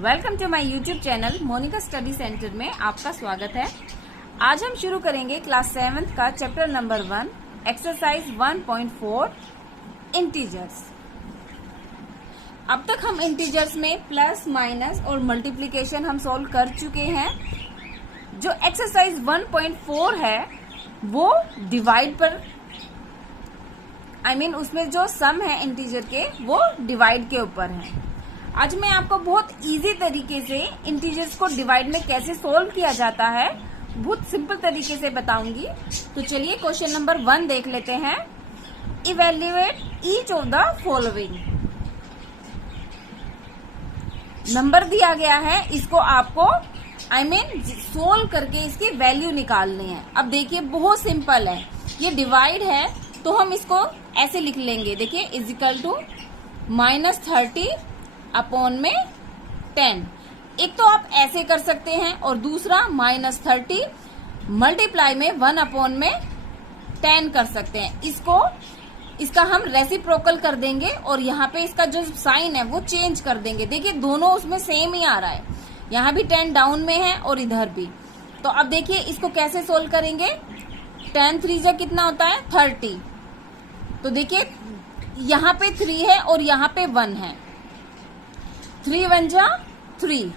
Welcome to my YouTube channel Monika study centre में आपका स्वागत है। आज हम शुरू करेंगे क्लास 7th का चैप्टर नंबर 1 एक्सरसाइज 1.4 इंटीजर्स। अब तक हम इंटीजर्स में प्लस माइनस और मल्टीप्लिकेशन हम सॉल्व कर चुके हैं। जो एक्सरसाइज 1.4 है वो डिवाइड पर उसमें जो सम है इंटीजर के वो डिवाइड के ऊपर है। आज मैं आपको बहुत इजी तरीके से इंटीजर्स को डिवाइड में कैसे सोल्व किया जाता है बहुत सिंपल तरीके से बताऊंगी। तो चलिए क्वेश्चन नंबर 1 देख लेते हैं। Evaluate each of the following. Number दिया गया है, इसको आपको सोल्व करके इसकी वैल्यू निकालनी है। अब देखिए बहुत सिंपल है, ये डिवाइड है तो हम इसको ऐसे लिख लेंगे। देखिए इजिकल टू -30 अपॉन में 10। एक तो आप ऐसे कर सकते हैं और दूसरा -30 मल्टीप्लाई में 1 अपॉन में 10 कर सकते हैं। इसका हम रेसिप्रोकल कर देंगे और यहाँ पे इसका जो साइन है वो चेंज कर देंगे। देखिए दोनों उसमें सेम ही आ रहा है, यहाँ भी 10 डाउन में है और इधर भी। तो अब देखिए इसको कैसे सोल्व करेंगे। 10 3 जा कितना होता है 30। तो देखिए यहाँ पे 3 है और यहाँ पे 1 है। 3 1 जा 3।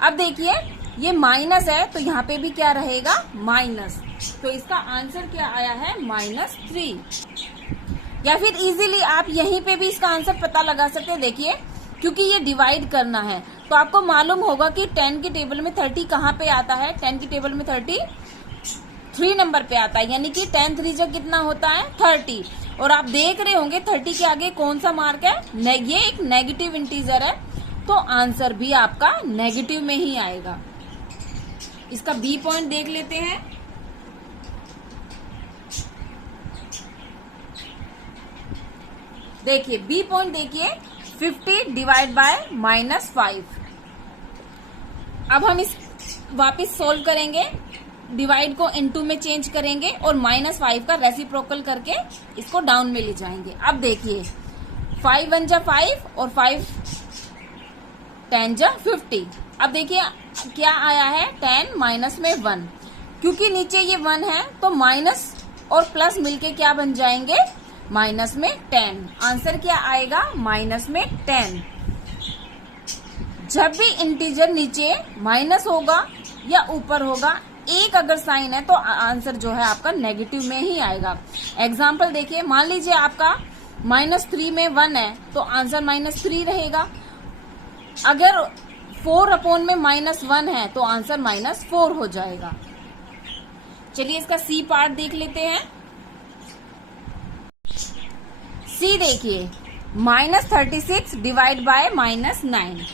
अब देखिए ये माइनस है तो यहाँ पे भी क्या रहेगा माइनस। तो इसका आंसर क्या आया है -3। या फिर इजीली आप यहीं पे भी इसका आंसर पता लगा सकते हैं। देखिए क्योंकि ये डिवाइड करना है तो आपको मालूम होगा कि 10 की टेबल में 30 कहाँ पे आता है। 10 की टेबल में 30 3 नंबर पे आता है, यानी कि 10 3 जा कितना होता है 30। और आप देख रहे होंगे 30 के आगे कौन सा मार्क है, ये एक नेगेटिव इंटीजर है तो आंसर भी आपका नेगेटिव में ही आएगा। इसका बी पॉइंट देख लेते हैं। देखिए बी पॉइंट देखिए 50 डिवाइड बाय -5। अब हम इस वापस सोल्व करेंगे, डिवाइड को इनटू में चेंज करेंगे और -5 का रेसिप्रोकल करके इसको डाउन में ले जाएंगे। अब देखिए 5 1 जा 5 और 5 10 जा 50। अब देखिए क्या आया है 10 माइनस में 1। क्योंकि नीचे ये 1 है तो माइनस और प्लस मिलके क्या बन जाएंगे माइनस में 10। आंसर क्या आएगा माइनस में 10। जब भी इंटीजर नीचे माइनस होगा या ऊपर होगा, एक अगर साइन है तो आंसर जो है आपका नेगेटिव में ही आएगा। एग्जाम्पल देखिए, मान लीजिए आपका -3 में 1 है तो आंसर -3 रहेगा। अगर 4 अपॉन में -1 है तो आंसर -4 हो जाएगा। चलिए इसका सी पार्ट देख लेते हैं। सी देखिए -36 डिवाइड बाय -9।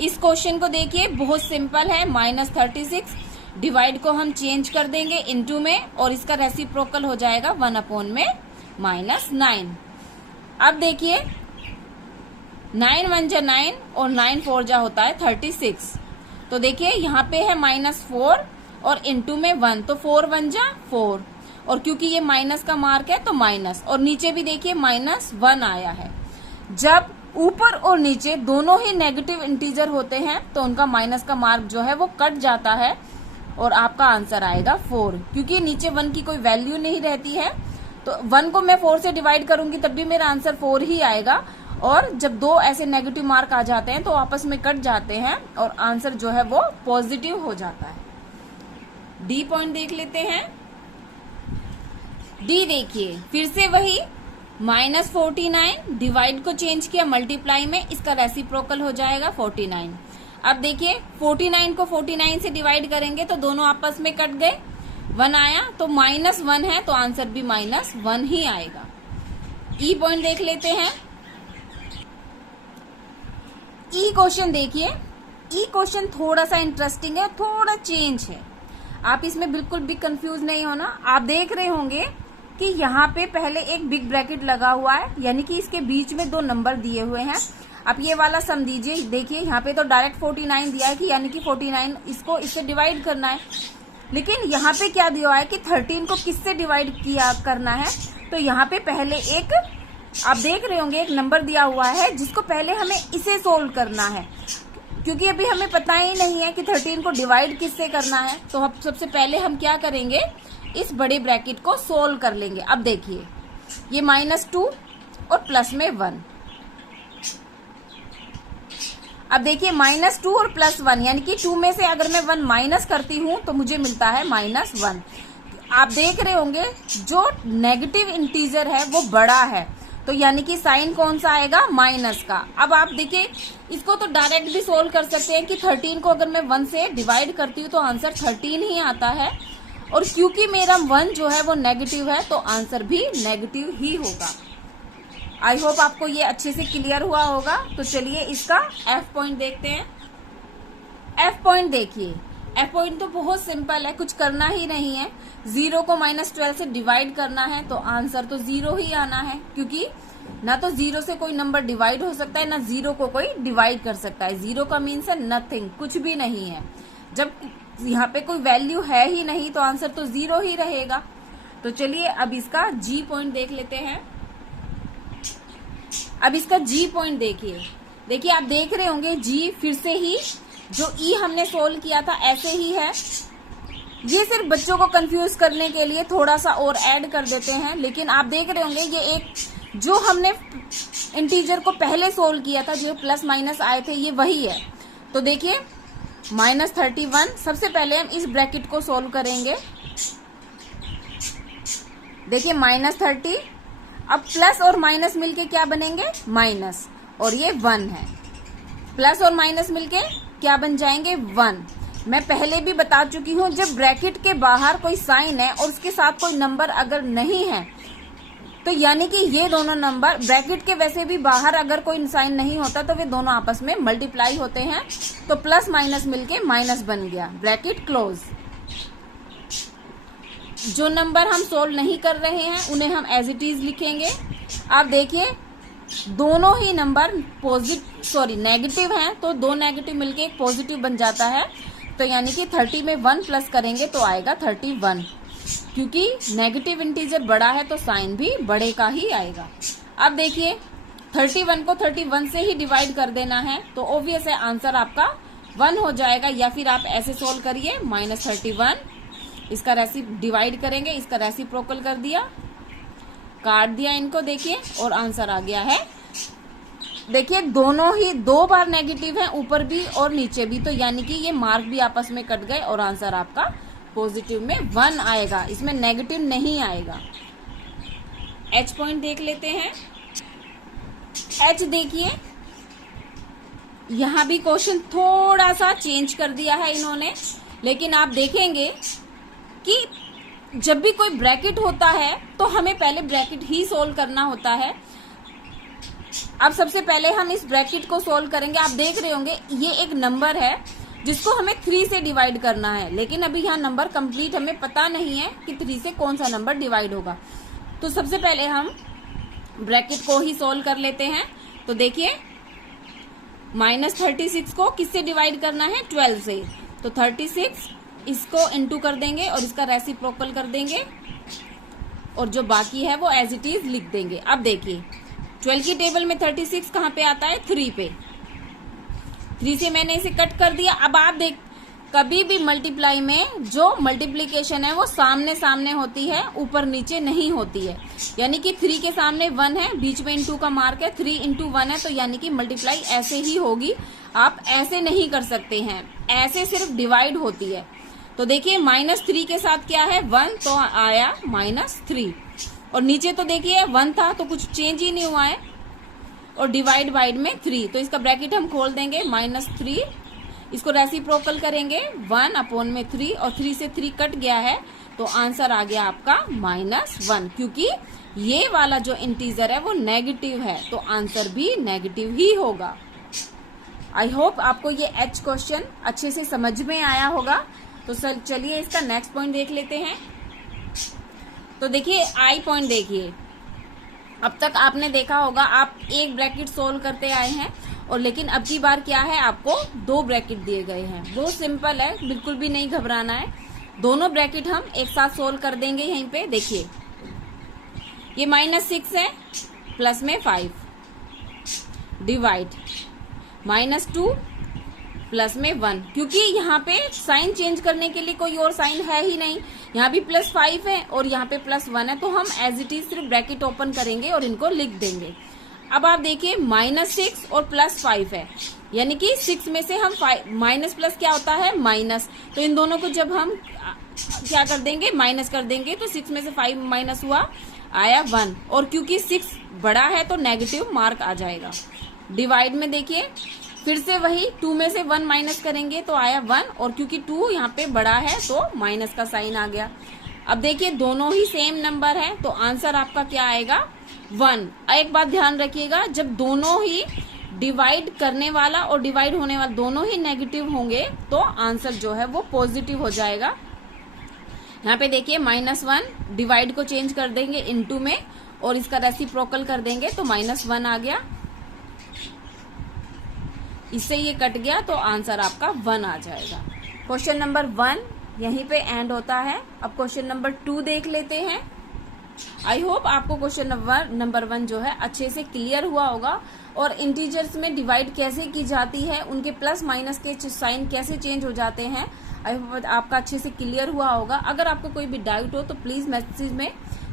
इस क्वेश्चन को देखिए बहुत सिंपल है। -36 डिवाइड को हम चेंज कर देंगे इनटू में और इसका रेसिप्रोकल हो जाएगा 1 अपॉन में -9। अब देखिए 9 1 जा 9 और 9 4 जा होता है 36। तो देखिए यहाँ पे है -4 और इनटू में 1 तो 4 1 जा 4 और क्योंकि ये माइनस का मार्क है तो माइनस, और नीचे भी देखिए -1 आया है। जब ऊपर और नीचे दोनों ही नेगेटिव इंटीजर होते हैं तो उनका माइनस का मार्क जो है वो कट जाता है और आपका आंसर आएगा 4। क्योंकि नीचे 1 की कोई वैल्यू नहीं रहती है तो 1 को मैं 4 से डिवाइड करूंगी तब भी मेरा आंसर 4 ही आएगा। और जब दो ऐसे नेगेटिव मार्क आ जाते हैं तो आपस में कट जाते हैं और आंसर जो है वो पॉजिटिव हो जाता है। डी पॉइंट देख लेते हैं। डी देखिए फिर से वही -49 डिवाइड को चेंज किया मल्टीप्लाई में, इसका रेसिप्रोकल हो जाएगा 49। अब देखिए 49 को 49 से डिवाइड करेंगे तो दोनों आपस में कट गए, 1 आया तो -1 है तो आंसर भी -1 ही आएगा। ई पॉइंट देख लेते हैं। ई क्वेश्चन देखिए, ई क्वेश्चन थोड़ा सा इंटरेस्टिंग है, थोड़ा चेंज है। आप इसमें बिल्कुल भी कंफ्यूज नहीं होना। आप देख रहे होंगे कि यहाँ पे पहले एक बिग ब्रैकेट लगा हुआ है, यानी कि इसके बीच में 2 नंबर दिए हुए हैं। अब ये वाला सम दीजिए। देखिए यहाँ पे तो डायरेक्ट 49 दिया है कि यानी कि 49 इसको इससे डिवाइड करना है, लेकिन यहाँ पे क्या दिया है कि 13 को किससे डिवाइड किया करना है। तो यहाँ पे पहले एक आप देख रहे होंगे एक नंबर दिया हुआ है जिसको पहले हमें इसे सोल्व करना है, क्योंकि अभी हमें पता ही नहीं है कि 13 को डिवाइड किससे करना है। तो अब सबसे पहले हम क्या करेंगे, इस बड़े ब्रैकेट को सोल्व कर लेंगे। अब देखिए ये -2 और प्लस में 1। अब देखिए -2 और +1 यानी कि 2 में से अगर मैं 1 माइनस करती हूं तो मुझे मिलता है -1। आप देख रहे होंगे जो नेगेटिव इंटीजर है वो बड़ा है, तो यानी कि साइन कौन सा आएगा, माइनस का। अब आप देखिए इसको तो डायरेक्ट भी सोल्व कर सकते हैं कि 13 को अगर मैं 1 से डिवाइड करती हूँ तो आंसर 13 ही आता है, और क्योंकि मेरा 1 जो है वो नेगेटिव है तो आंसर भी नेगेटिव ही होगा। आई होप आपको ये अच्छे से क्लियर हुआ होगा। तो चलिए इसका F पॉइंट देखते हैं। F पॉइंट देखिए, F पॉइंट तो बहुत सिंपल है, कुछ करना ही नहीं है। 0 को -12 से डिवाइड करना है तो आंसर तो 0 ही आना है, क्योंकि ना तो 0 से कोई नंबर डिवाइड हो सकता है, ना 0 को कोई डिवाइड कर सकता है। 0 का मीन्स है नथिंग, कुछ भी नहीं है। जब यहाँ पे कोई वैल्यू है ही नहीं तो आंसर तो 0 ही रहेगा। तो चलिए अब इसका G पॉइंट देख लेते हैं। अब इसका G पॉइंट देखिए आप देख रहे होंगे G फिर से ही जो E हमने सोल्व किया था ऐसे ही है। ये सिर्फ बच्चों को कंफ्यूज करने के लिए थोड़ा सा और ऐड कर देते हैं, लेकिन आप देख रहे होंगे ये एक जो हमने इंटीजर को पहले सोल्व किया था, जो प्लस माइनस आए थे, ये वही है। तो देखिए -31, सबसे पहले हम इस ब्रैकेट को सोल्व करेंगे। देखिए -30, अब प्लस और माइनस मिलके क्या बनेंगे, माइनस, और ये 1 है। प्लस और माइनस मिलके क्या बन जाएंगे, 1। मैं पहले भी बता चुकी हूं, जब ब्रैकेट के बाहर कोई साइन है और उसके साथ कोई नंबर अगर नहीं है तो यानी कि ये दोनों नंबर, ब्रैकेट के वैसे भी बाहर अगर कोई साइन नहीं होता तो वे दोनों आपस में मल्टीप्लाई होते हैं, तो प्लस माइनस मिलके माइनस बन गया, ब्रैकेट क्लोज। जो नंबर हम सोल्व नहीं कर रहे हैं उन्हें हम एज इट इज लिखेंगे। आप देखिए दोनों ही नंबर नेगेटिव हैं, तो 2 नेगेटिव मिलके एक पॉजिटिव बन जाता है। तो यानी कि 30 में 1 प्लस करेंगे तो आएगा 31, क्योंकि नेगेटिव इंटीजर बड़ा है तो साइन भी बड़े का ही आएगा। अब देखिए 31 को 31 से ही डिवाइड कर देना है, तो ऑब्वियस है आंसर आपका 1 हो जाएगा। या फिर आप ऐसे सोल्व करिए, -31, इसका डिवाइड करेंगे, इसका रेसिप्रोकल कर दिया, काट दिया इनको, देखिए, और आंसर आ गया है। देखिए दोनों ही 2 बार नेगेटिव है, ऊपर भी और नीचे भी, तो यानी कि ये मार्क भी आपस में कट गए और आंसर आपका पॉजिटिव में 1 आएगा, इसमें नेगेटिव नहीं आएगा। H पॉइंट देख लेते हैं। H देखिए यहां भी क्वेश्चन थोड़ा सा चेंज कर दिया है इन्होंने, लेकिन आप देखेंगे कि जब भी कोई ब्रैकेट होता है तो हमें पहले ब्रैकेट ही सोल्व करना होता है। अब सबसे पहले हम इस ब्रैकेट को सोल्व करेंगे। आप देख रहे होंगे ये एक नंबर है जिसको हमें 3 से डिवाइड करना है, लेकिन अभी यहाँ नंबर कंप्लीट हमें पता नहीं है कि 3 से कौन सा नंबर डिवाइड होगा। तो सबसे पहले हम ब्रैकेट को ही सोल्व कर लेते हैं। तो देखिए -36 को किससे डिवाइड करना है, 12 से, तो 36 इसको इनटू कर देंगे और इसका रेसिप्रोकल कर देंगे, और जो बाकी है वो एज इट इज लिख देंगे। अब देखिए 12 की टेबल में 36 कहाँ पे आता है, 3 पे, 3 से मैंने इसे कट कर दिया। अब आप देख, कभी भी मल्टीप्लाई में जो मल्टीप्लीकेशन है वो सामने सामने होती है, ऊपर नीचे नहीं होती है। यानी कि 3 के सामने 1 है, बीच में इंटू का मार्क है, 3 × 1 है, तो यानी कि मल्टीप्लाई ऐसे ही होगी। आप ऐसे नहीं कर सकते हैं, ऐसे सिर्फ डिवाइड होती है। तो देखिए -3 के साथ क्या है, 1, तो आया -3, और नीचे तो देखिए 1 था तो कुछ चेंज ही नहीं हुआ है, और डिवाइड बाइड में 3, तो इसका ब्रैकेट हम खोल देंगे, -3, इसको रेसिप्रोकल करेंगे 1/3, और 3 से 3 कट गया है, तो आंसर आ गया आपका -1, क्योंकि ये वाला जो इंटीजर है वो नेगेटिव है, तो आंसर भी नेगेटिव ही होगा। आई होप आपको ये H क्वेश्चन अच्छे से समझ में आया होगा। तो सर चलिए इसका नेक्स्ट पॉइंट देख लेते हैं। तो देखिए I पॉइंट देखिए, अब तक आपने देखा होगा आप एक ब्रैकेट सोल्व करते आए हैं, और लेकिन अब की बार क्या है, आपको 2 ब्रैकेट दिए गए हैं। बहुत सिंपल है, बिल्कुल भी नहीं घबराना है। दोनों ब्रैकेट हम एक साथ सोल्व कर देंगे। यहीं पे देखिए ये -6 है, प्लस में 5 डिवाइड -2 प्लस में 1, क्योंकि यहाँ पे साइन चेंज करने के लिए कोई और साइन है ही नहीं, यहाँ भी +5 है और यहाँ पे +1 है, तो हम एज इट इज सिर्फ ब्रैकेट ओपन करेंगे और इनको लिख देंगे। अब आप देखिए -6 और +5 है, यानी कि 6 में से हम माइनस प्लस क्या होता है माइनस, तो इन दोनों को जब हम क्या कर देंगे माइनस कर देंगे, तो 6 में से 5 माइनस हुआ, आया 1, और क्योंकि 6 बड़ा है तो नेगेटिव मार्क आ जाएगा। डिवाइड में देखिए फिर से वही 2 में से 1 माइनस करेंगे तो आया 1, और क्योंकि 2 यहाँ पे बड़ा है तो माइनस का साइन आ गया। अब देखिए दोनों ही सेम नंबर है तो आंसर आपका क्या आएगा 1। एक बात ध्यान रखिएगा, जब दोनों ही डिवाइड करने वाला और डिवाइड होने वाला दोनों ही नेगेटिव होंगे तो आंसर जो है वो पॉजिटिव हो जाएगा। यहाँ पे देखिए -1 डिवाइड को चेंज कर देंगे इनटू में और इसका रेसिप्रोकल कर देंगे तो -1 आ गया, इससे ये कट गया तो आंसर आपका 1 आ जाएगा। क्वेश्चन नंबर 1 यहीं पे एंड होता है। अब क्वेश्चन नंबर 2 देख लेते हैं। आई होप आपको क्वेश्चन नंबर 1 जो है अच्छे से क्लियर हुआ होगा और इंटीजर्स में डिवाइड कैसे की जाती है, उनके प्लस माइनस के साइन कैसे चेंज हो जाते हैं, आई होप आपका अच्छे से क्लियर हुआ होगा। अगर आपको कोई भी डाउट हो तो प्लीज मैसेज में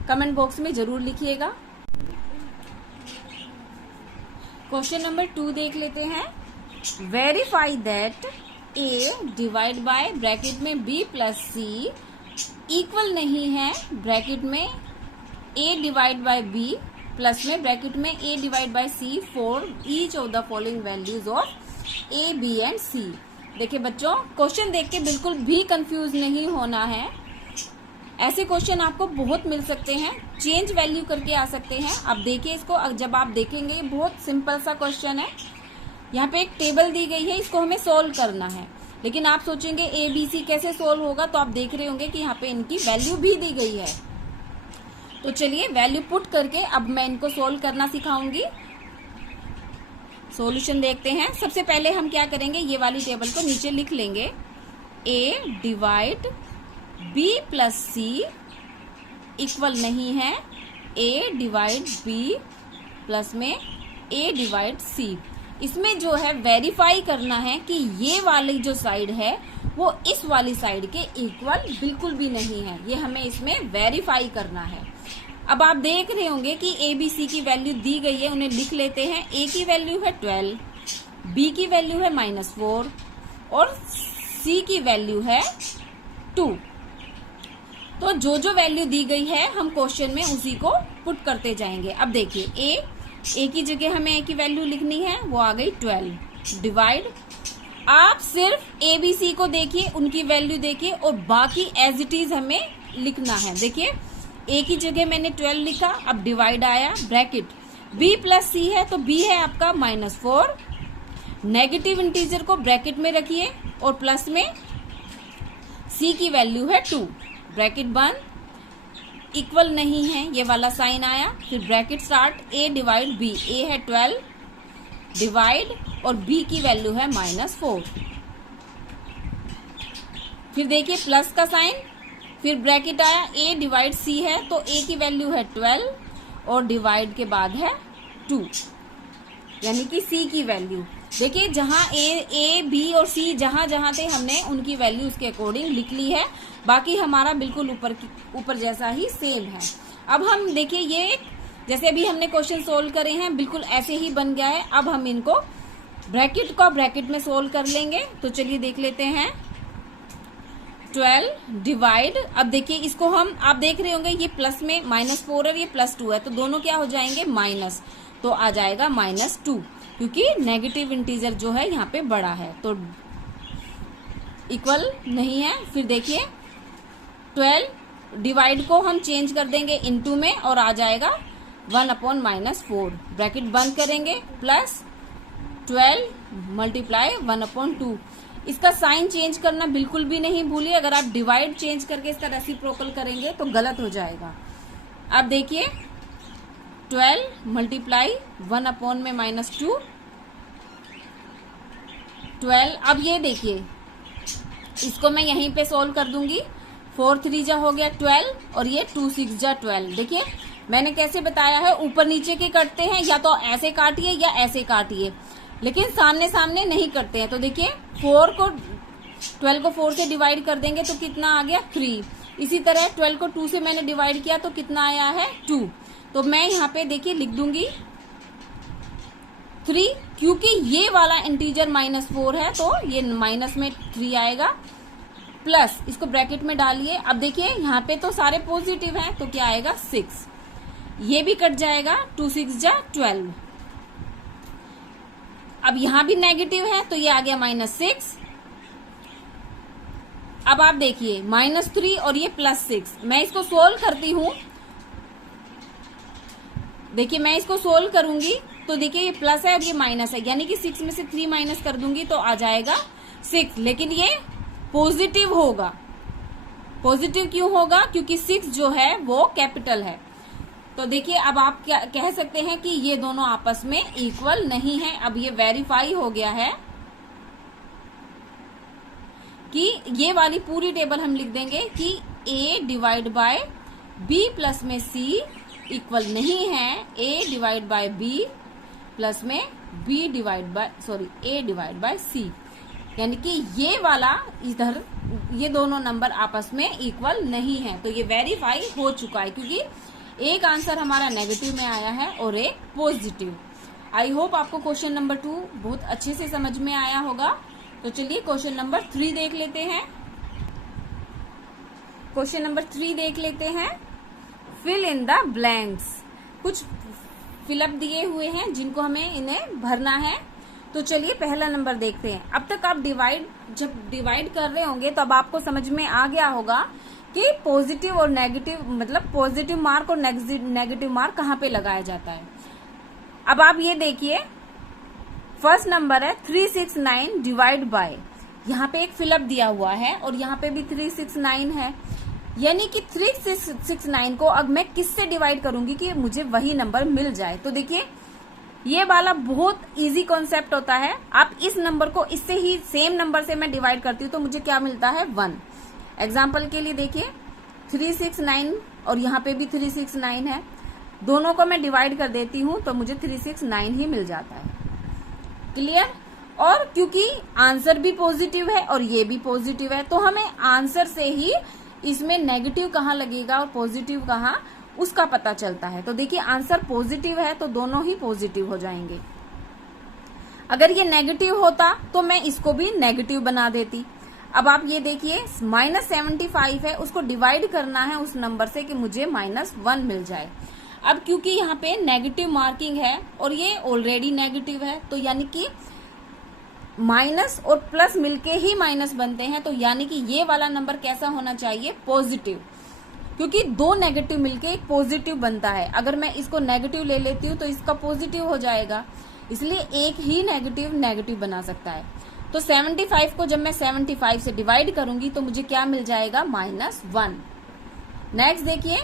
कमेंट बॉक्स में जरूर लिखिएगा। क्वेश्चन नंबर 2 देख लेते हैं। Verify that a divide bye bracket में b प्लस सी इक्वल नहीं है ब्रैकेट में a divide by b plus में ब्रैकेट में a divide bye c for each of the following values of a b and c। देखिए बच्चों, question देख के बिल्कुल भी कंफ्यूज नहीं होना है। ऐसे क्वेश्चन आपको बहुत मिल सकते हैं, चेंज वैल्यू करके आ सकते हैं। अब देखिए इसको, जब आप देखेंगे बहुत सिंपल सा क्वेश्चन है। यहाँ पे एक टेबल दी गई है, इसको हमें सोल्व करना है, लेकिन आप सोचेंगे ए बी सी कैसे सोल्व होगा, तो आप देख रहे होंगे कि यहाँ पे इनकी वैल्यू भी दी गई है। तो चलिए वैल्यू पुट करके अब मैं इनको सोल्व करना सिखाऊंगी। सॉल्यूशन देखते हैं। सबसे पहले हम क्या करेंगे, ये वाली टेबल को नीचे लिख लेंगे। a divide b plus C equal नहीं है a डिवाइड b प्लस में a डिवाइड c। इसमें जो है वेरीफाई करना है कि ये वाली जो साइड है वो इस वाली साइड के इक्वल बिल्कुल भी नहीं है, ये हमें इसमें वेरीफाई करना है। अब आप देख रहे होंगे कि ए बी सी की वैल्यू दी गई है, उन्हें लिख लेते हैं। ए की वैल्यू है 12, बी की वैल्यू है -4 और सी की वैल्यू है 2। तो जो जो वैल्यू दी गई है हम क्वेश्चन में उसी को पुट करते जाएंगे। अब देखिए ए की जगह हमें ए की वैल्यू लिखनी है, वो आ गई 12 डिवाइड। आप सिर्फ ए बी सी को देखिए, उनकी वैल्यू देखिए और बाकी एज इट इज हमें लिखना है। देखिए ए की जगह मैंने 12 लिखा, अब डिवाइड आया, ब्रैकेट b प्लस सी है तो b है आपका -4, नेगेटिव इंटीजर को ब्रैकेट में रखिए और प्लस में c की वैल्यू है 2, ब्रैकेट बंद, इक्वल नहीं है, ये वाला साइन आया, फिर bracket start, a divide b, a है 12 डिवाइड और b की वैल्यू है -4। फिर देखिए प्लस का साइन, फिर ब्रैकेट आया, a डिवाइड c है तो a की वैल्यू है 12 और डिवाइड के बाद है 2, यानी कि c की वैल्यू। देखिए जहां a b और c जहां जहां थे हमने उनकी वैल्यू उसके अकॉर्डिंग लिख ली है, बाकी हमारा बिल्कुल ऊपर जैसा ही सेम है। अब हम देखिए ये जैसे अभी हमने क्वेश्चन सोल्व करे हैं बिल्कुल ऐसे ही बन गया है। अब हम इनको ब्रैकेट में सोल्व कर लेंगे। तो चलिए देख लेते हैं। 12 डिवाइड, अब देखिए इसको हम, आप देख रहे होंगे ये प्लस में -4 और ये +2 है तो दोनों क्या हो जाएंगे माइनस, तो आ जाएगा -2 क्योंकि नेगेटिव इंटीजर जो है यहाँ पे बड़ा है तो इक्वल नहीं है। फिर देखिए 12 डिवाइड को हम चेंज कर देंगे इनटू में और आ जाएगा 1/-4, ब्रैकेट बंद करेंगे, प्लस 12 मल्टीप्लाई 1/2। इसका साइन चेंज करना बिल्कुल भी नहीं भूलिए, अगर आप डिवाइड चेंज करके इसका रेसिप्रोकल करेंगे तो गलत हो जाएगा। अब देखिए 12 मल्टीप्लाई 1/-2 12। अब ये देखिए इसको मैं यहीं पे सोल्व कर दूंगी। 4 3 जा हो गया 12 और ये 2 6 जा 12। देखिए मैंने कैसे बताया है, ऊपर नीचे के कटते हैं, या तो ऐसे काटिए या ऐसे काटिए, लेकिन सामने सामने नहीं करते हैं। तो देखिए 12 को 4 से डिवाइड कर देंगे तो कितना आ गया 3। इसी तरह 12 को 2 से मैंने डिवाइड किया तो कितना आया है 2। तो मैं यहाँ पे देखिए लिख दूंगी 3, क्योंकि ये वाला इंटीजर -4 है तो ये माइनस में 3 आएगा, प्लस इसको ब्रैकेट में डालिए। अब देखिए यहाँ पे तो सारे पॉजिटिव हैं तो क्या आएगा 6, ये भी कट जाएगा, 2 6 जा 12। अब यहां भी नेगेटिव है तो ये आ गया -6। अब आप देखिए -3 और ये +6, मैं इसको सोल्व करती हूं। देखिए मैं इसको सोल्व करूंगी तो देखिए ये प्लस है और ये माइनस है, यानी कि 6 में से 3 माइनस कर दूंगी तो आ जाएगा 6, लेकिन ये पॉजिटिव होगा। पॉजिटिव क्यों होगा, क्योंकि 6 जो है वो कैपिटल है। तो देखिए अब आप क्या कह सकते हैं कि ये दोनों आपस में इक्वल नहीं है। अब ये वेरीफाई हो गया है कि ये वाली पूरी टेबल हम लिख देंगे कि a divide by b plus में c इक्वल नहीं है a divide by b plus में a डिवाइड बाय c, यानी कि ये वाला इधर ये दोनों नंबर आपस में इक्वल नहीं है। तो ये वेरीफाई हो चुका है, क्योंकि एक आंसर हमारा नेगेटिव में आया है और एक पॉजिटिव। आई होप आपको क्वेश्चन नंबर 2 बहुत अच्छे से समझ में आया होगा। तो चलिए क्वेश्चन नंबर 3 देख लेते हैं। क्वेश्चन नंबर 3 देख लेते हैं। Fill in the blanks. कुछ फिलअप दिए हुए हैं जिनको हमें इन्हें भरना है। तो चलिए पहला नंबर देखते हैं। अब तक आप जब डिवाइड कर रहे होंगे तो अब आपको समझ में आ गया होगा कि पॉजिटिव और नेगेटिव, मतलब पॉजिटिव मार्क और नेगेटिव मार्क कहाँ पे लगाया जाता है। अब आप ये देखिए, फर्स्ट नंबर है 369 डिवाइड बाय, यहाँ पे एक फिलअप दिया हुआ है और यहाँ पे भी 369 है, यानी कि 369 को अब मैं किससे डिवाइड करूंगी कि मुझे वही नंबर मिल जाए। तो देखिए ये वाला बहुत इजी कॉन्सेप्ट होता है। आप इस नंबर को इससे ही सेम नंबर से मैं डिवाइड करती हूँ तो मुझे क्या मिलता है 1। एग्जाम्पल के लिए देखिए 369 और यहाँ पे भी 369 है, दोनों को मैं डिवाइड कर देती हूँ तो मुझे 369 ही मिल जाता है। क्लियर। और क्योंकि आंसर भी पॉजिटिव है और ये भी पॉजिटिव है तो हमें आंसर से ही इसमें नेगेटिव कहाँ लगेगा और पॉजिटिव कहाँ, उसका पता चलता है। तो देखिए आंसर पॉजिटिव है तो दोनों ही पॉजिटिव हो जाएंगे। अगर ये नेगेटिव होता तो मैं इसको भी नेगेटिव बना देती। अब आप ये देखिए -75 है, उसको डिवाइड करना है उस नंबर से कि मुझे -1 मिल जाए। अब क्योंकि यहाँ पे नेगेटिव मार्किंग है और ये ऑलरेडी नेगेटिव है तो यानी कि माइनस और प्लस मिलके ही माइनस बनते हैं, तो यानी कि ये वाला नंबर कैसा होना चाहिए, पॉजिटिव, क्योंकि दो नेगेटिव मिलके एक पॉजिटिव बनता है। अगर मैं इसको नेगेटिव ले लेती हूँ तो इसका पॉजिटिव हो जाएगा, इसलिए एक ही नेगेटिव बना सकता है। तो 75 को जब मैं 75 से डिवाइड करूंगी तो मुझे क्या मिल जाएगा, -1। नेक्स्ट देखिए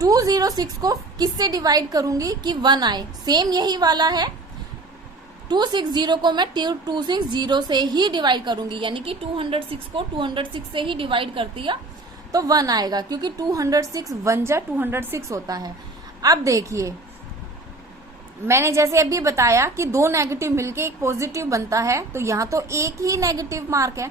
206 को किससे डिवाइड करूंगी कि 1 आए, सेम यही वाला है। 260 को मैं 260 से ही डिवाइड करूंगी, यानी कि 206 को 206 से ही डिवाइड करती है तो 1 आएगा, क्योंकि 206 1 जा 206 होता है। अब देखिए मैंने जैसे अभी बताया कि दो नेगेटिव मिलके एक पॉजिटिव बनता है, तो यहाँ तो एक ही नेगेटिव मार्क है,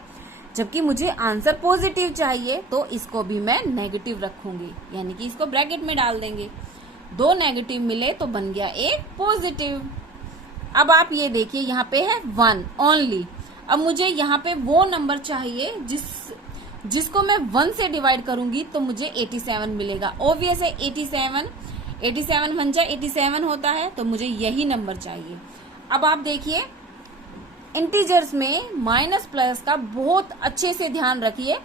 जबकि मुझे आंसर पॉजिटिव चाहिए तो इसको भी मैं नेगेटिव रखूंगी, यानी कि इसको ब्रैकेट में डाल देंगे। दो नेगेटिव मिले तो बन गया एक पॉजिटिव। अब आप ये देखिए यहाँ पे है 1 ओनली। अब मुझे यहाँ पे वो नंबर चाहिए जिसको मैं 1 से डिवाइड करूंगी तो मुझे 87 मिलेगा। ऑब्वियस है 87 बन जाए 87 होता है, तो मुझे यही नंबर चाहिए। अब आप देखिए इंटीजर्स में माइनस प्लस का बहुत अच्छे से ध्यान रखिए,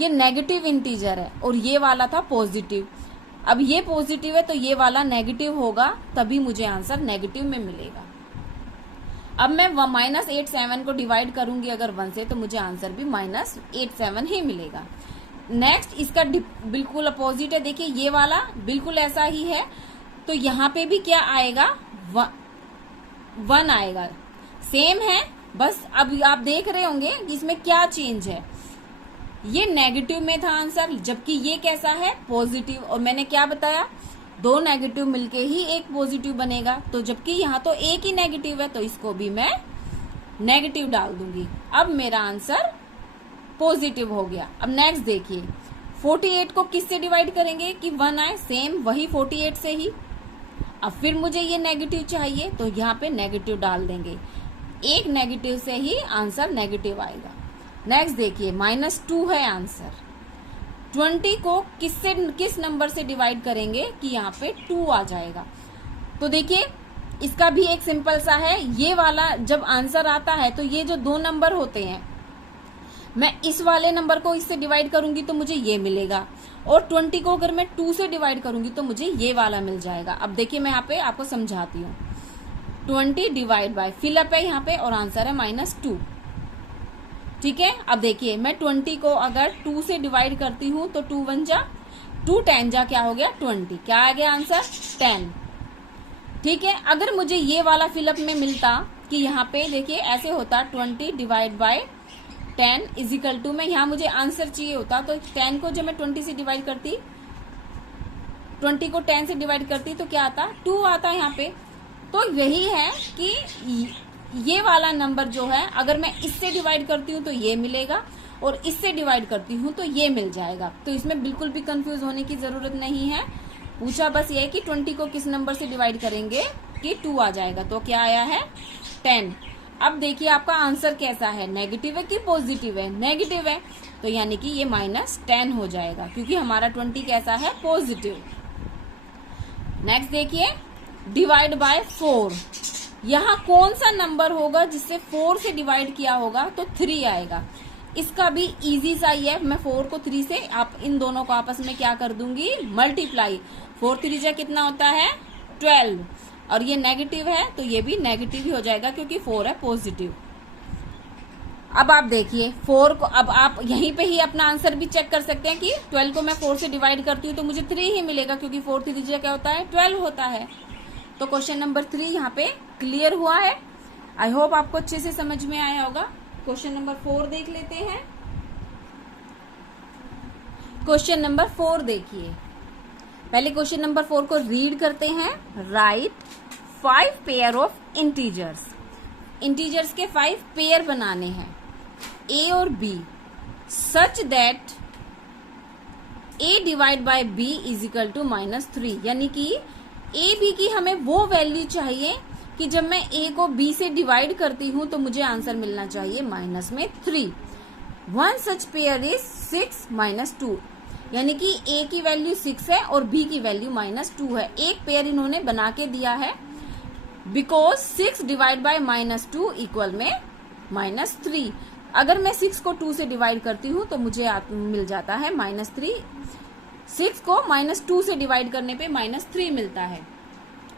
ये नेगेटिव इंटीजर है और ये वाला था पॉजिटिव। अब ये पॉजिटिव है तो ये वाला नेगेटिव होगा, तभी मुझे आंसर नेगेटिव में मिलेगा। अब मैं -87 को डिवाइड करूंगी अगर 1 से तो मुझे आंसर भी -87 ही मिलेगा। नेक्स्ट इसका बिल्कुल अपोजिट है, देखिए ये वाला बिल्कुल ऐसा ही है, तो यहाँ पे भी क्या आएगा, 1 आएगा, सेम है। बस अब आप देख रहे होंगे कि इसमें क्या चेंज है, ये नेगेटिव में था आंसर, जबकि ये कैसा है, पॉजिटिव। और मैंने क्या बताया, दो नेगेटिव मिलके ही एक पॉजिटिव बनेगा, तो जबकि यहाँ तो एक ही नेगेटिव है तो इसको भी मैं नेगेटिव डाल दूंगी। अब मेरा आंसर पॉजिटिव हो गया। अब नेक्स्ट देखिए, 48 को किससे डिवाइड करेंगे कि 1 आए, सेम वही 48 से ही। अब फिर मुझे ये नेगेटिव चाहिए तो यहाँ पे नेगेटिव डाल देंगे, एक नेगेटिव से ही आंसर नेगेटिव आएगा। नेक्स्ट देखिए, -2 है आंसर। 20 को किस नंबर से डिवाइड करेंगे कि यहाँ पे 2 आ जाएगा। तो देखिए इसका भी एक सिंपल सा है, ये वाला जब आंसर आता है तो ये जो दो नंबर होते हैं, मैं इस वाले नंबर को इससे डिवाइड करूंगी तो मुझे ये मिलेगा, और 20 को अगर मैं 2 से डिवाइड करूंगी तो मुझे ये वाला मिल जाएगा। अब देखिए मैं यहाँ पे आपको समझाती हूँ। 20 डिवाइड बाय फिलअप है यहाँ पे और आंसर है -2। ठीक है, अब देखिए मैं 20 को अगर 2 से डिवाइड करती हूँ तो 2 1 जा 2, 10 जा क्या हो गया 20, क्या आ गया आंसर 10। ठीक है, अगर मुझे ये वाला फिलअप में मिलता कि यहाँ पे देखिए ऐसे होता 20 डिवाइड बाय 10 इजिकल टू, मैं यहाँ मुझे आंसर चाहिए होता तो 10 को जब मैं 20 से डिवाइड करती, 20 को 10 से डिवाइड करती तो क्या आता 2 आता यहाँ पे। तो यही है कि ये वाला नंबर जो है अगर मैं इससे डिवाइड करती हूँ तो ये मिलेगा और इससे डिवाइड करती हूँ तो ये मिल जाएगा। तो इसमें बिल्कुल भी कंफ्यूज होने की जरूरत नहीं है। पूछा बस ये है कि 20 को किस नंबर से डिवाइड करेंगे कि 2 आ जाएगा, तो क्या आया है 10। अब देखिए आपका आंसर कैसा है, नेगेटिव है कि पॉजिटिव है, नेगेटिव है, तो यानी कि ये -10 हो जाएगा क्योंकि हमारा 20 कैसा है पॉजिटिव। नेक्स्ट देखिए, डिवाइड बाय 4, यहाँ कौन सा नंबर होगा जिससे 4 से डिवाइड किया होगा तो 3 आएगा। इसका भी इजी सा ही है, मैं 4 को 3 से आप इन दोनों को आपस में क्या कर दूंगी मल्टीप्लाई, 4 3 जा कितना होता है 12, और ये नेगेटिव है तो ये भी नेगेटिव ही हो जाएगा क्योंकि 4 है पॉजिटिव। अब आप देखिए 4 को, अब आप यहीं पे ही अपना आंसर भी चेक कर सकते हैं कि 12 को मैं 4 से डिवाइड करती हूँ तो मुझे 3 ही मिलेगा क्योंकि 4 3 जा क्या होता है 12 होता है। तो क्वेश्चन नंबर 3 यहाँ पे क्लियर हुआ है। आई होप आपको अच्छे से समझ में आया होगा। क्वेश्चन नंबर 4 देख लेते हैं। क्वेश्चन नंबर 4 देखिए, पहले क्वेश्चन नंबर 4 को रीड करते हैं। Write 5 pair of integers, integers के 5 पेयर बनाने हैं ए और B, such that a divide by b is equal to -3, यानी कि ए बी की हमें वो वैल्यू चाहिए कि जब मैं a को b से डिवाइड करती हूं तो मुझे आंसर मिलना चाहिए -3। वन सच पेयर इज 6 -2, यानी कि a की वैल्यू 6 है और b की वैल्यू -2 है। एक पेयर इन्होंने बना के दिया है बिकॉज 6 डिवाइड बाय -2 इक्वल में -3। अगर मैं 6 को 2 से डिवाइड करती हूँ तो मुझे मिल जाता है -3। 6 को -2 से डिवाइड करने पे -3 मिलता है।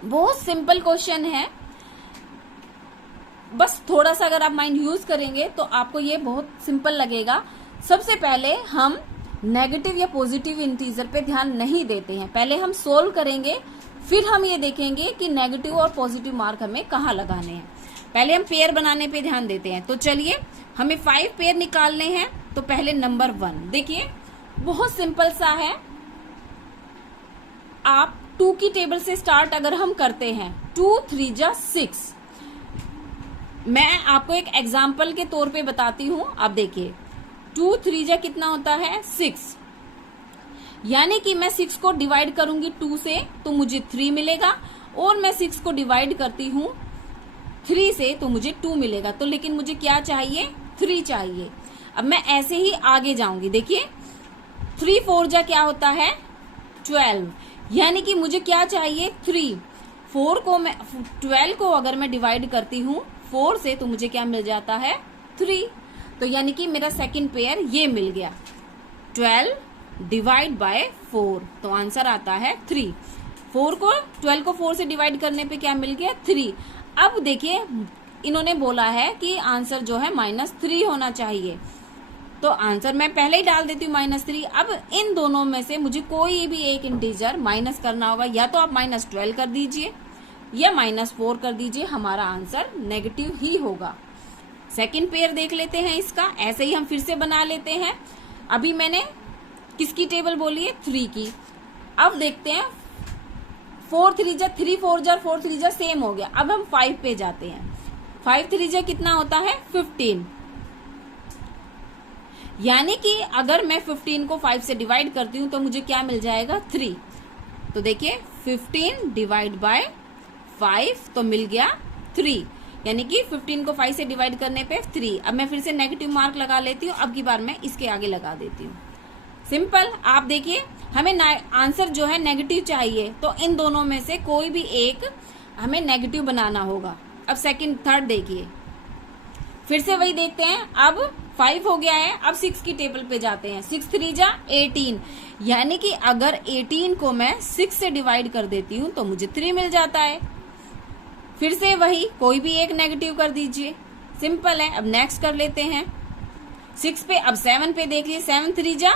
बहुत सिंपल क्वेश्चन है, बस थोड़ा सा अगर आप माइंड यूज करेंगे तो आपको ये बहुत सिंपल लगेगा। सबसे पहले हम नेगेटिव या पॉजिटिव इंटीजर पे ध्यान नहीं देते हैं, पहले हम सोल्व करेंगे, फिर हम ये देखेंगे कि नेगेटिव और पॉजिटिव मार्क हमें कहाँ लगाने हैं। पहले हम पेयर बनाने पे ध्यान देते हैं। तो चलिए हमें 5 पेयर निकालने हैं। तो पहले नंबर 1 देखिए, बहुत सिंपल सा है। आप 2 की टेबल से स्टार्ट अगर हम करते हैं, 2 3 जा 6। मैं आपको एक एग्जाम्पल के तौर पे बताती हूं। आप देखिए 2 3 जा कितना होता है 6, यानी कि मैं 6 को डिवाइड करूंगी 2 से तो मुझे 3 मिलेगा, और मैं 6 को डिवाइड करती हूं 3 से तो मुझे 2 मिलेगा। तो लेकिन मुझे क्या चाहिए 3 चाहिए। अब मैं ऐसे ही आगे जाऊंगी। देखिए 3 4 जा क्या होता है 12, यानी कि मुझे क्या चाहिए 3। 4 को मैं 12 को अगर मैं डिवाइड करती हूँ 4 से तो मुझे क्या मिल जाता है 3। तो यानी कि मेरा सेकंड पेयर ये मिल गया 12 डिवाइड बाय 4, तो आंसर आता है 3। 12 को 4 से डिवाइड करने पे क्या मिल गया 3। अब देखिए इन्होंने बोला है कि आंसर जो है -3 होना चाहिए, तो आंसर मैं पहले ही डाल देती हूँ -3। अब इन दोनों में से मुझे कोई भी एक इंटीजर माइनस करना होगा, या तो आप -12 कर दीजिए या -4 कर दीजिए, हमारा आंसर नेगेटिव ही होगा। सेकंड पेयर देख लेते हैं इसका, ऐसे ही हम फिर से बना लेते हैं। अभी मैंने किसकी टेबल बोली है 3 की। अब देखते हैं 4 3 जा 3 4 जा 4 3 जा सेम हो गया। अब हम 5 पे जाते हैं। 5 3 जा कितना होता है 15, यानी कि अगर मैं 15 को 5 से डिवाइड करती हूं तो मुझे क्या मिल जाएगा 3। तो देखिए 15 डिवाइड बाय 5 तो मिल गया 3, यानी कि 15 को 5 से डिवाइड करने पे 3। अब मैं फिर से नेगेटिव मार्क लगा लेती हूँ, अब की बार मैं इसके आगे लगा देती हूँ। सिंपल। आप देखिए हमें आंसर जो है नेगेटिव चाहिए, तो इन दोनों में से कोई भी एक हमें नेगेटिव बनाना होगा। अब सेकंड थर्ड देखिए, फिर से वही देखते हैं। अब 5 हो गया है, अब 6 की टेबल पे जाते हैं। 6 3 जा 18, यानी कि अगर 18 को मैं 6 से डिवाइड कर देती हूँ तो मुझे 3 मिल जाता है। फिर से वही, कोई भी एक नेगेटिव कर दीजिए, सिंपल है। अब नेक्स्ट कर लेते हैं 6 पे। अब 7 पे देखिए, 7 3 जा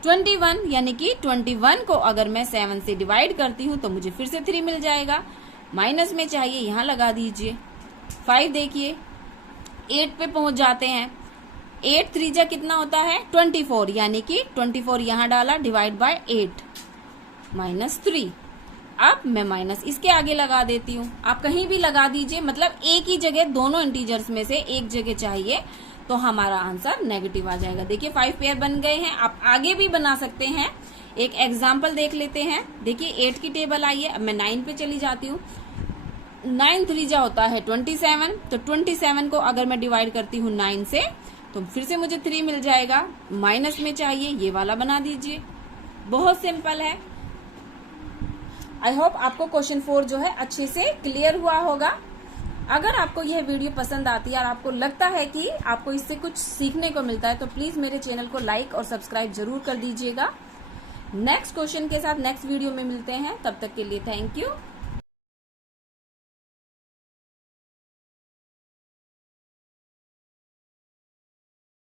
21, यानी कि 21 को अगर मैं 7 से डिवाइड करती हूँ तो मुझे फिर से 3 मिल जाएगा। माइनस में चाहिए, यहां लगा दीजिए। 5 देखिए, 8 पे पहुंच जाते हैं। 8 3 जा कितना होता है 24, यानी कि 24 यहां डाला, डिवाइड बाय 8 -3। अब मैं माइनस इसके आगे लगा देती हूँ। आप कहीं भी लगा दीजिए, मतलब एक ही जगह दोनों इंटीजर्स में से एक जगह चाहिए तो हमारा आंसर नेगेटिव आ जाएगा। देखिए 5 पेयर बन गए हैं। आप आगे भी बना सकते हैं। एक एग्जाम्पल देख लेते हैं। देखिए 8 की टेबल आई है, अब मैं 9 पे चली जाती हूँ। 9 3 जा होता है 27, तो 27 को अगर मैं डिवाइड करती हूँ 9 से तो फिर से मुझे 3 मिल जाएगा। माइनस में चाहिए, ये वाला बना दीजिए। बहुत सिंपल है। आई होप आपको क्वेश्चन 4 जो है अच्छे से क्लियर हुआ होगा। अगर आपको यह वीडियो पसंद आती है और आपको लगता है कि आपको इससे कुछ सीखने को मिलता है तो प्लीज मेरे चैनल को लाइक और सब्सक्राइब जरूर कर दीजिएगा। नेक्स्ट क्वेश्चन के साथ नेक्स्ट वीडियो में मिलते हैं। तब तक के लिए थैंक यू।